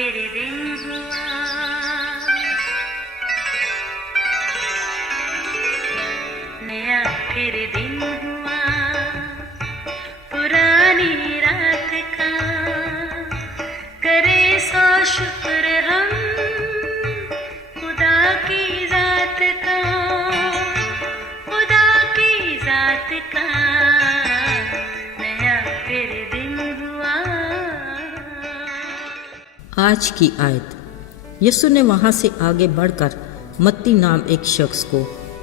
फिर दिन हुआ, नया फिर दिन हुआ, पुरानी रात का करे सो शुक्र हम खुदा की जात का, खुदा की जात का नया फिर दिन हुआ। आज की आयत। यीशु ने वहां से आगे बढ़कर मत्ती नाम एक शख्स को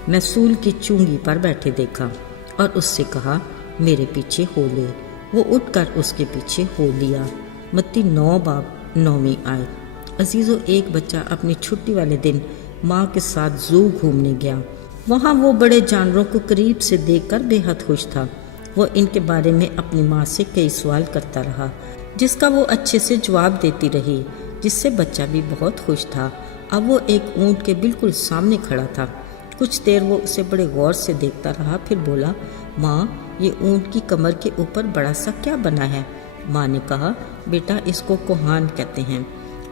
मैसूल की चुंगी पर बैठे देखा और उससे कहा, मेरे पीछे हो ले। वो उठकर उसके पीछे हो लिया। मत्ती 9 बाब 9वीं आयत। अजीजों, एक बच्चा अपनी छुट्टी वाले दिन माँ के साथ ज़ू घूमने गया। वहाँ वो बड़े जानवरों को करीब से देखकर बेहद खुश था। वो इनके बारे में अपनी माँ से कई सवाल करता रहा, जिसका वो अच्छे से जवाब देती रही, जिससे बच्चा भी बहुत खुश था। अब वो एक ऊँट के बिल्कुल सामने खड़ा था। कुछ देर वो उसे बड़े गौर से देखता रहा, फिर बोला, माँ, ये ऊँट की कमर के ऊपर बड़ा सा क्या बना है? माँ ने कहा, बेटा, इसको कोहान कहते हैं।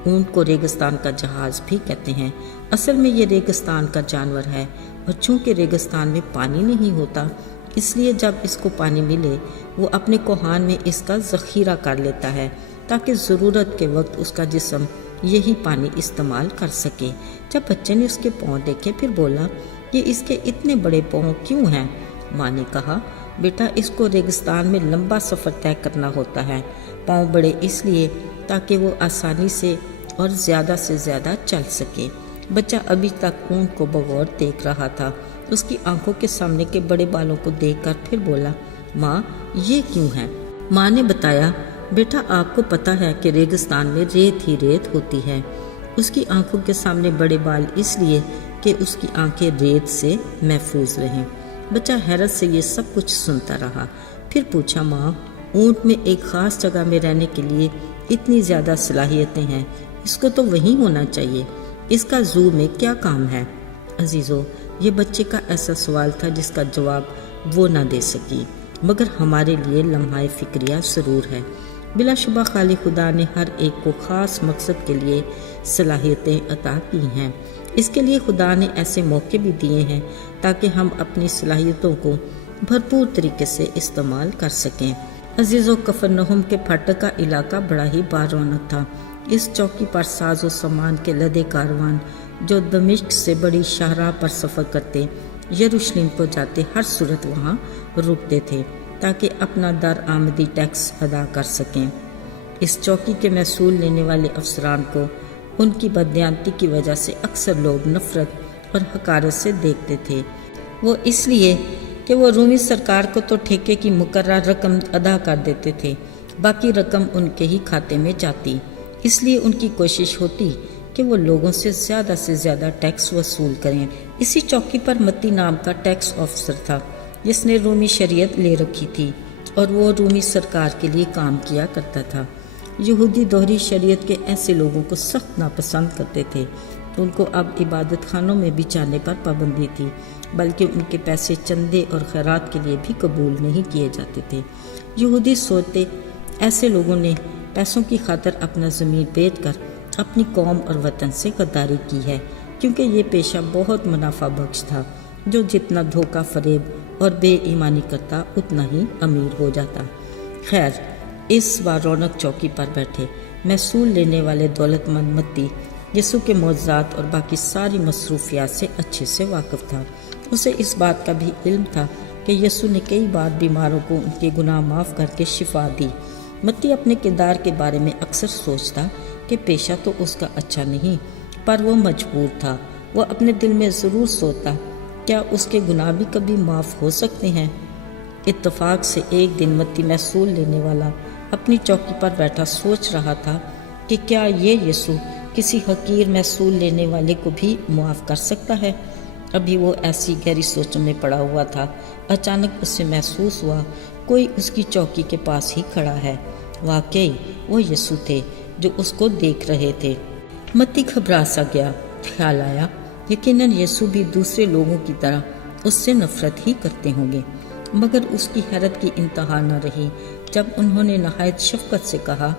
ऊँट को रेगिस्तान का जहाज भी कहते हैं। असल में ये रेगिस्तान का जानवर है, और चूँकि रेगिस्तान में पानी नहीं होता, इसलिए जब इसको पानी मिले वो अपने कोहान में इसका ज़ख़ीरा कर लेता है, ताकि ज़रूरत के वक्त उसका जिस्म यही पानी इस्तेमाल कर सके। जब बच्चे ने उसके पाँव देखे, फिर बोला, ये इसके इतने बड़े पाँव क्यों हैं? माँ ने कहा, बेटा, इसको रेगिस्तान में लंबा सफ़र तय करना होता है। पाँव बड़े इसलिए ताकि वो आसानी से और ज़्यादा से ज़्यादा चल सके। बच्चा अभी तक ऊँट को बगौर देख रहा था। उसकी आंखों के सामने के बड़े बालों को देखकर फिर बोला, माँ, ये क्यों है? माँ ने बताया, बेटा, आपको पता है कि रेगिस्तान में रेत ही रेत होती है। उसकी आंखों के सामने बड़े बाल इसलिए कि उसकी आंखें रेत से महफूज रहें। बच्चा हैरत से ये सब कुछ सुनता रहा। फिर पूछा, माँ, ऊँट में एक ख़ास जगह में रहने के लिए इतनी ज़्यादा सलाहियतें हैं, इसको तो वहीं होना चाहिए। इसका ज़ू में क्या काम है? अजीज़ों, ये बच्चे का ऐसा सवाल था जिसका जवाब वो ना दे सकी, मगर हमारे लिए लम्हा फ़िक्रिया ज़रूर है। बिलाशुबा खालिक खुदा ने हर एक को ख़ास मकसद के लिए सलाहियतें अता की हैं। इसके लिए खुदा ने ऐसे मौके भी दिए हैं ताकि हम अपनी सलाहियतों को भरपूर तरीके से इस्तेमाल कर सकें। अजीज़ों, कफरनहुम के फाटक का इलाका बड़ा ही बारौनक था। इस चौकी पर साजो सामान के लदे कारवान जो दमिश्क से बड़ी शाहराह पर सफ़र करते यरूशलेम को जाते, हर सूरत वहाँ रुकते थे ताकि अपना दर आमदी टैक्स अदा कर सकें। इस चौकी के महसूल लेने वाले अफसरान को उनकी बददियानती की वजह से अक्सर लोग नफ़रत और हकारत से देखते थे। वो इसलिए कि वो रूमी सरकार को तो ठेके की मुकर्रर रकम अदा कर देते थे, बाकी रकम उनके ही खाते में जाती। इसलिए उनकी कोशिश होती कि वो लोगों से ज़्यादा टैक्स वसूल करें। इसी चौकी पर मत्ती नाम का टैक्स ऑफिसर था, जिसने रूमी शरीयत ले रखी थी और वो रूमी सरकार के लिए काम किया करता था। यहूदी दोहरी शरीयत के ऐसे लोगों को सख्त नापसंद करते थे। उनको अब इबादत खानों में भी जाने पर पाबंदी थी, बल्कि उनके पैसे चंदे और खैरात के लिए भी कबूल नहीं किए जाते थे। यहूदी सोचते ऐसे लोगों ने पैसों की खातर अपना ज़मीन बेचकर अपनी कौम और वतन से गद्दारी की है, क्योंकि ये पेशा बहुत मुनाफा बख्श था। जो जितना धोखा फरेब और बेईमानी करता उतना ही अमीर हो जाता। खैर, इस बार रौनक चौकी पर बैठे महसूल लेने वाले दौलतमंद मत्ती यीशु के मौजज़ात और बाकी सारी मसरूफियात से अच्छे से वाकिफ़ था। उसे इस बात का भी इल्म था कि यीशु ने कई बार बीमारों को उनके गुनाह माफ़ करके शिफा दी। मत्ती अपने किरदार के बारे में अक्सर सोचता कि पेशा तो उसका अच्छा नहीं, पर वो मजबूर था। वो अपने दिल में ज़रूर सोचता, क्या उसके गुनाह भी कभी माफ़ हो सकते हैं? इत्तफाक से एक दिन मत्ती महसूल लेने वाला अपनी चौकी पर बैठा सोच रहा था कि क्या ये यीशु किसी हकीर महसूल लेने वाले को भी मुआफ़ कर सकता है। अभी वो ऐसी गहरी सोचों में पड़ा हुआ था। अचानक उसे महसूस हुआ कोई उसकी चौकी के पास ही खड़ा है। वाकई वो यीशु थे जो उसको देख रहे थे। मत्ती घबरा सा गया। ख्याल आया, यकीनन यीशु भी दूसरे लोगों की तरह उससे नफरत ही करते होंगे। मगर उसकी हैरत की इंतहा न रही जब उन्होंने नहायत शफ़क़त से कहा,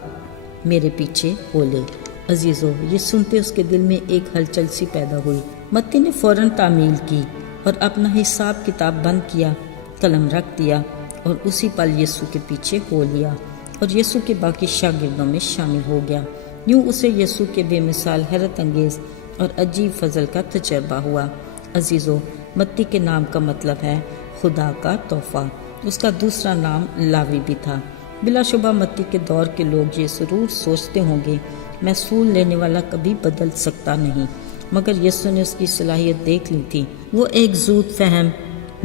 मेरे पीछे हो ले। عزیزو، یہ سنتے اس کے دل میں ایک ہلچل سی پیدا ہوئی۔ متی نے فوراً تعمیل کی اور اپنا حساب کتاب بند کیا، قلم رکھ دیا اور اسی پل یسوع کے پیچھے ہو لیا اور یسوع کے باقی شاگردوں میں شامل ہو گیا۔ یوں اسے یسوع کے بے مثال حیرت انگیز اور عجیب فضل کا تجربہ ہوا۔ عزیزو، متی کے نام کا مطلب ہے خدا کا تحفہ۔ اس کا دوسرا نام لاوی بھی تھا۔ بلا شبہ متی کے دور کے لوگ یہ ضرور سوچتے ہوں گے، محصول لینے والا کبھی بدل سکتا نہیں، مگر یسوع نے اس کی صلاحیت دیکھ لی تھی۔ وہ ایک زود فہم،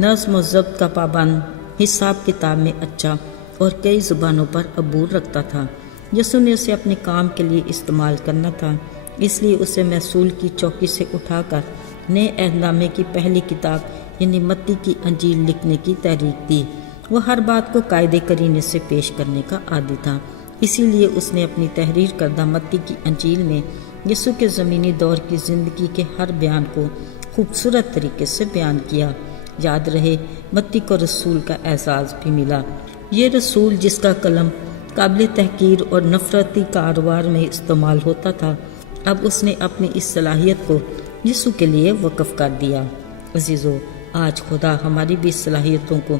نظم و ضبط کا پابند، حساب کتاب میں اچھا اور کئی زبانوں پر عبور رکھتا تھا۔ یسوع نے اسے اپنے کام کے لیے استعمال کرنا تھا، اس لیے اسے محصول کی چوکی سے اٹھا کر نئے عہد نامے کی پہلی کتاب یعنی متی کی انجیل لکھنے کی تحریک دی۔ وہ ہر بات کو قاعدے قرینے سے پیش کرنے کا عادی تھا، اسی لیے اس نے اپنی تحریر کردہ متی کی انجیل میں یسوع کے زمینی دور کی زندگی کے ہر بیان کو خوبصورت طریقے سے بیان کیا۔ یاد رہے، متی کو رسول کا اعزاز بھی ملا۔ یہ رسول جس کا قلم قابل تحقیر اور نفرتی کاروبار میں استعمال ہوتا تھا، اب اس نے اپنی اس صلاحیت کو یسوع کے لیے وقف کر دیا۔ عزیزو، آج خدا ہماری بھی صلاحیتوں کو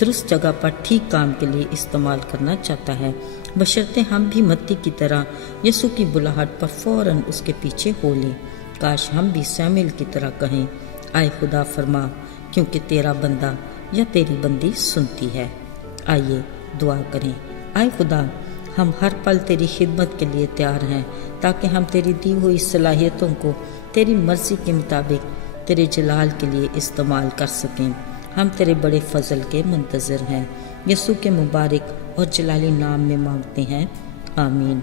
درست جگہ پر ٹھیک کام کے لیے استعمال کرنا چاہتا ہے، بشرطے ہم بھی متی کی طرح یسوع کی بلاہٹ پر فوراً اس کے پیچھے ہو لیں۔ کاش ہم بھی سیموئیل کی طرح کہیں، آئے خدا فرما، کیونکہ تیرا بندہ یا تیری بندی سنتی ہے۔ آئیے دعا کریں۔ آئے خدا، ہم ہر پل تیری خدمت کے لیے تیار ہیں، تاکہ ہم تیری دی ہوئی صلاحیتوں کو تیری مرضی کے مطابق تیرے جلال کے لیے استعمال کر سکیں۔ ہم تیرے بڑے فضل کے منتظر ہیں۔ یسوع کے مبارک اور جلالی نام میں مانگتے ہیں، آمین۔